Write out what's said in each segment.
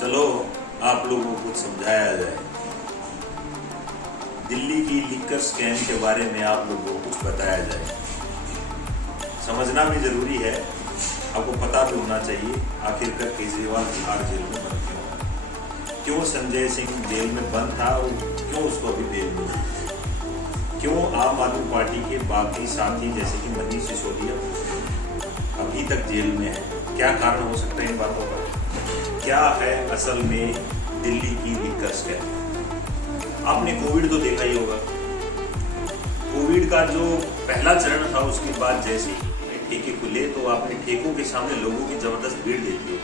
चलो आप लोगों को समझाया जाए। दिल्ली की लिकर स्कैम के बारे में आप लोगों को कुछ बताया जाए। समझना भी जरूरी है, आपको पता भी होना चाहिए आखिरकार केजरीवाल तिहाड़ जेल में बंद क्यों संजय सिंह जेल में बंद था और क्यों उसको अभी बेल मिली, क्यों आम आदमी पार्टी के बाकी साथी जैसे कि मनीष सिसोदिया अभी तक जेल में है। क्या कारण हो सकता है इन बातों का? क्या है असल में दिल्ली की लिकर स्कैम? आपने कोविड तो देखा ही होगा। कोविड का जो पहला चरण था उसके बाद जैसे ही ठेके खुले तो आपने ठेकों के सामने लोगों की जबरदस्त भीड़ देखी हो।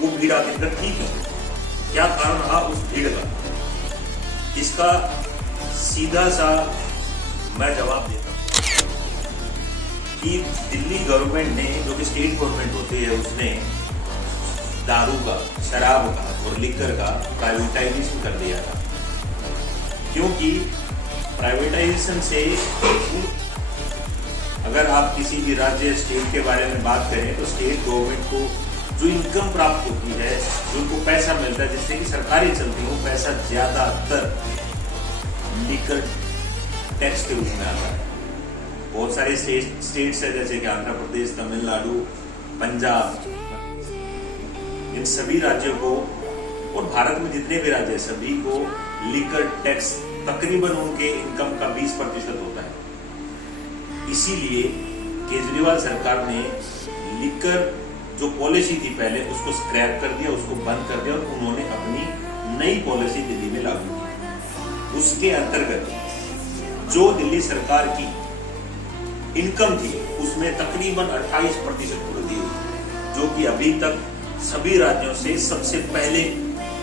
वो भीड़ आखिरकार थी क्यों? क्या कारण रहा उस भीड़ का? इसका सीधा सा मैं जवाब देता हूँ कि दिल्ली गवर्नमेंट ने, जो कि स्टेट गवर्नमेंट होती है, उसने दारू का, शराब का और लिकर का प्राइवेटाइजेशन कर दिया था। क्योंकि प्राइवेटाइजेशन से अगर आप किसी भी राज्य स्टेट के बारे में बात करें तो स्टेट गवर्नमेंट को जो इनकम प्राप्त होती है, जो उनको पैसा मिलता है जिससे कि सरकारें चलती है, वो पैसा ज्यादातर लिकर टैक्स के रूप में आता है। बहुत सारे स्टेट्स है जैसे कि आंध्र प्रदेश, तमिलनाडु, पंजाब, इन सभी राज्यों को और भारत में जितने भी राज्य हैं सभी को लिकर टैक्स तकरीबन उनके इनकम का 20% होता है। इसीलिए केजरीवाल सरकार ने लिकर जो पॉलिसी थी पहले उसको स्क्रैप कर दिया, उसको बंद कर दिया और उन्होंने अपनी नई पॉलिसी दिल्ली में लागू की। उसके अंतर्गत जो दिल्ली सरकार की इनकम थी उसमें तकरीबन 28% वृद्धि हुई, जो कि अभी तक सभी राज्यों से सबसे पहले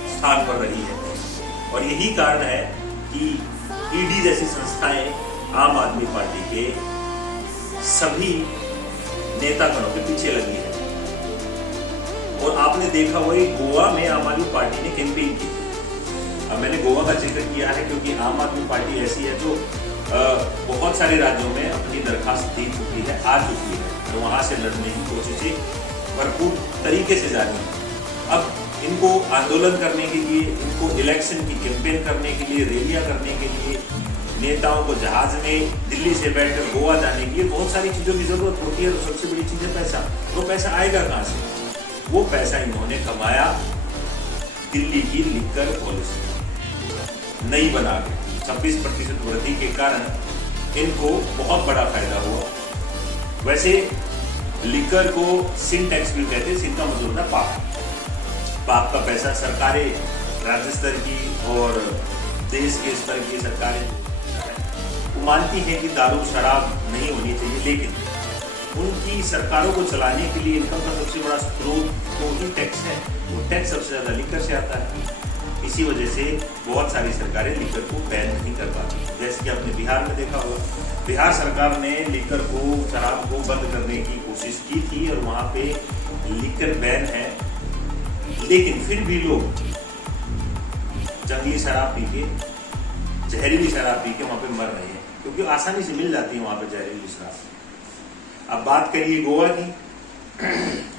स्थान पर रही है। और यही कारण है कि ईडी जैसी संस्थाएं आम आदमी पार्टी के सभी नेतागणों के पीछे लगी है। और आपने देखा वही गोवा में आम आदमी पार्टी ने कैंपेन की। अब मैंने गोवा का जिक्र किया है क्योंकि आम आदमी पार्टी ऐसी है जो बहुत सारे राज्यों में अपनी दरखास्त दे चुकी है, आ चुकी है, तो वहां से लड़ने की कोशिशें भरपूर तरीके से जारी है। अब इनको आंदोलन करने के लिए, इनको इलेक्शन की कैंपेन करने के लिए, रैलियां करने के लिए, नेताओं को जहाज में दिल्ली से बैठकर गोवा जाने के लिए बहुत सारी चीजों की जरूरत होती है। तो सबसे बड़ी चीज है पैसा। तो पैसा आएगा कहां से? वो पैसा इन्होंने कमाया दिल्ली की लिकर पॉलिसी नई बना के। 26% वृद्धि के कारण इनको बहुत बड़ा फायदा हुआ। वैसे लिकर को सिन टैक्स भी कहते हैं। सिन का मतलब ना पाप। पाप का पैसा सरकारें राज्य स्तर की और देश के स्तर की सरकारें वो मानती हैं कि दारू शराब नहीं होनी चाहिए, लेकिन उनकी सरकारों को चलाने के लिए इनकम का सबसे बड़ा स्रोत तो ही टैक्स है। वो टैक्स सबसे ज्यादा लिकर से आता है। इसी वजह से बहुत सारी सरकारें लिकर को बैन नहीं कर पाती। जैसे कि आपने बिहार में देखा होगा, बिहार सरकार ने लिकर को, शराब को बंद करने की कोशिश की थी और वहां पे लिकर बैन है, लेकिन फिर भी लोग जंगली शराब पी के, जहरीली शराब पी के वहां पे मर रहे हैं क्योंकि आसानी से मिल जाती है वहां पे जहरीली शराब। अब बात करिए गोवा की।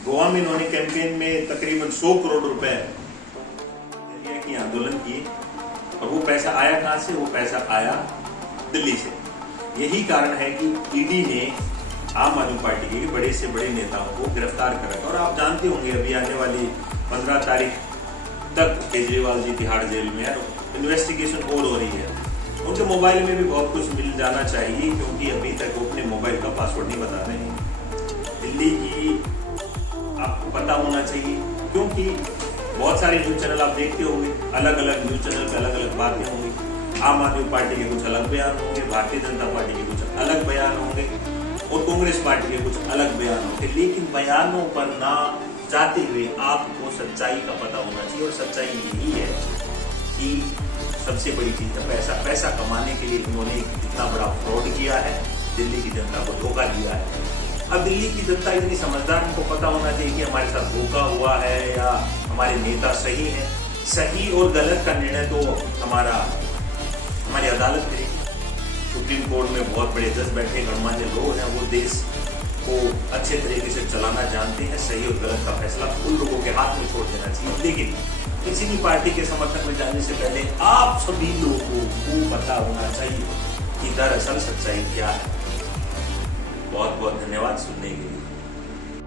गोवा में इन्होंने कैंपेन में तकरीबन 100 करोड़ रुपए की आंदोलन किए और वो पैसा आया कहां से? वो पैसा आया दिल्ली से। यही कारण है कि ईडी ने आम आदमी पार्टी के बड़े से बड़े नेताओं को गिरफ्तार कर रखा। और आप जानते होंगे अभी आने वाली 15 तारीख तक केजरीवाल जी तिहाड़ जेल में है। इन्वेस्टिगेशन और हो रही है। उनके मोबाइल में भी बहुत कुछ मिल जाना चाहिए क्योंकि अभी तक वो अपने मोबाइल का पासवर्ड नहीं बता रहे हैं। दिल्ली की आपको पता होना चाहिए क्योंकि बहुत सारे न्यूज चैनल आप देखते होंगे, अलग अलग न्यूज चैनल पे अलग अलग बातें होंगी। आम आदमी पार्टी के कुछ अलग बयान होंगे, भारतीय जनता पार्टी के कुछ अलग बयान होंगे और कांग्रेस पार्टी के कुछ अलग बयान होंगे। लेकिन बयानों पर ना जाते हुए आपको सच्चाई का पता होना चाहिए। और सच्चाई यही है कि सबसे बड़ी चीज है पैसा। पैसा कमाने के लिए इन्होंने इतना बड़ा फ्रॉड किया है, दिल्ली की जनता को धोखा दिया है। अब दिल्ली की जनता इतनी समझदार, इनको पता होना चाहिए कि हमारे साथ धोखा हुआ है या हमारे नेता सही हैं। सही और गलत का निर्णय तो हमारी अदालत करेगी। सुप्रीम कोर्ट में बहुत बड़े जज बैठे गणमान्य लोग हैं, वो देश को अच्छे तरीके से चलाना जानते हैं। सही और गलत का फैसला उन लोगों के हाथ में छोड़ देना चाहिए। लेकिन किसी भी पार्टी के समर्थन में जाने से पहले आप सभी लोगों को पता होना चाहिए कि दरअसल सच्चाई क्या है। बहुत बहुत धन्यवाद सुनने के लिए।